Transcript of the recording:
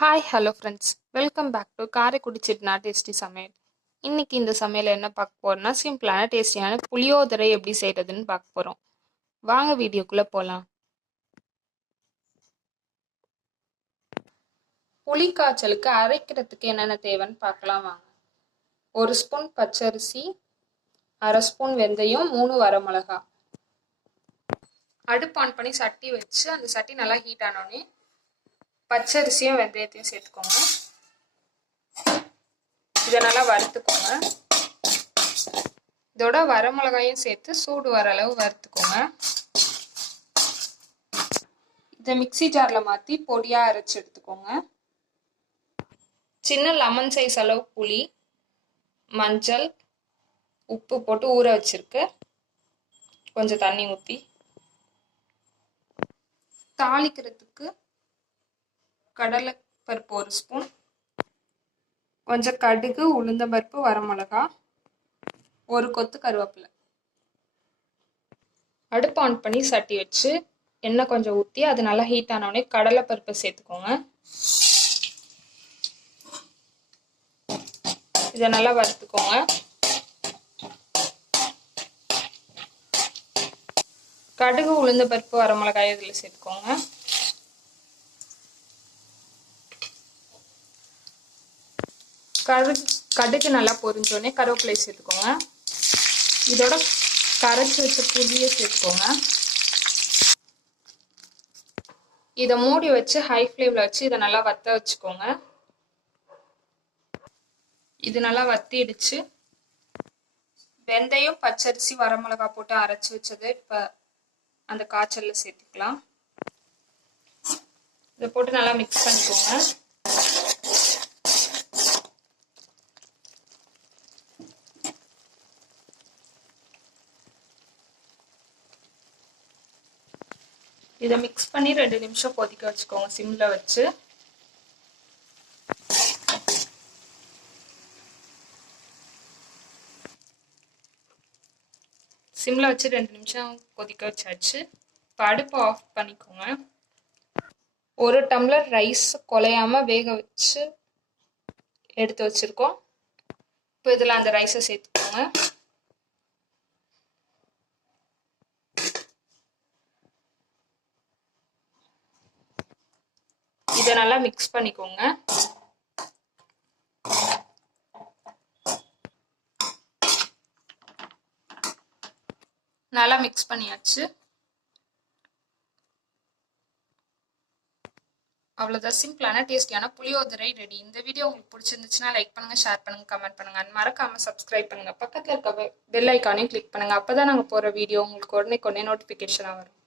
Hi hello friends, welcome back to Karaikudi சிட்னா tasty சமையல். இன்னைக்கு இந்த சமையல் என்ன பார்க்க போறோம்னா, சிம்பிளான டேஸ்டியான புளியோதரை எப்படி செய்யறதுன்னு பார்க்க போறோம். வாங்க வீடியோக்குள்ள போகலாம். புளி காய்ச்சலுக்கு அரைக்கிறதுக்கு என்னென்ன தேவைன்னு பார்க்கலாம் வாங்க. 1 ஸ்பூன் பச்சரிசி, 1/2 ஸ்பூன் வெந்தயம், 3 வரமிளகா. அடுப்பு ஆன் பண்ணி சட்டி வச்சு அந்த சட்டி நல்லா ஹீட் ஆனோடனே பச்சரிசியும் வெந்தயத்தையும் சேர்த்துக்கோங்க. இதை நல்லா வறுத்துக்கோங்க. இதோட வரமிளகாயும் சேர்த்து சூடு வர அளவு வறுத்துக்கோங்க. இதை மிக்சி ஜார்ல மாற்றி பொடியாக அரைச்சி எடுத்துக்கோங்க. சின்ன லெமன் சைஸ் அளவு புளி, மஞ்சள், உப்பு போட்டு ஊற வச்சிருக்கு. கொஞ்சம் தண்ணி ஊற்றி தாளிக்கிறதுக்கு கடலை பருப்பு 1 ஸ்பூன், கொஞ்சம் கடுகு, உளுந்தம்பருப்பு, வரமிளகா, 1 கொத்து கருவேப்பிலை. அடுப்பு ஆன் பண்ணி சட்டி வச்சு எண்ணெய் கொஞ்சம் ஊற்றி அது நல்லா ஹீட் ஆனோடனே கடலை பருப்பை சேர்த்துக்கோங்க. இதை நல்லா வறுத்துக்கோங்க. கடுகு, உளுந்த பருப்பு, வரமிளகாய் இதில் சேர்த்துக்கோங்க. கடுகு நல்லா பொரிஞ்சோடனே கருவேப்பிலை சேர்த்துக்கோங்க. இதோட கரைச்சி வச்ச புளியை சேர்த்துக்கோங்க. இதை மூடி வச்சு ஹை ஃப்ளேமில் வச்சு இதை நல்லா வத்த வச்சுக்கோங்க. இது நல்லா வத்திடுச்சு. வெந்தயம், பச்சரிசி, வரமிளகா போட்டு அரைச்சி வச்சது இப்போ அந்த காய்ச்சல்ல சேர்த்துக்கலாம். இதை போட்டு நல்லா மிக்ஸ் பண்ணிக்கோங்க. இதை மிக்ஸ் பண்ணி 2 நிமிஷம் கொதிக்க வச்சுக்கோங்க சிம்ல வச்சு. சிம்ல வச்சு 2 நிமிஷம் கொதிக்க வச்சாச்சு. இப்போ அடுப்பை ஆஃப் பண்ணிக்கோங்க. 1 டம்ளர் ரைஸ் குலையாம வேக வச்சு எடுத்து வச்சிருக்கோம். இப்போ இதில் அந்த ரைஸை சேர்த்துக்கோங்க. இதை நல்லா மிக்ஸ் பண்ணிக்கோங்க. நல்லா மிக்ஸ் பண்ணியாச்சு. அவ்வளோதான், சிம்பிளான டேஸ்டியான புளியோதரை ரெடி. இந்த வீடியோ உங்களுக்கு பிடிச்சிருந்துச்சுன்னா லைக் பண்ணுங்க, ஷேர் பண்ணுங்க, கமெண்ட் பண்ணுங்க. மறக்காம சப்ஸ்கிரைப் பண்ணுங்க. பக்கத்தில் இருக்க பெல் ஐக்கானையும் கிளிக் பண்ணுங்க. அப்பதான் நாங்கள் போகிற வீடியோ உங்களுக்கு உடனே நோட்டிஃபிகேஷனாக வரும்.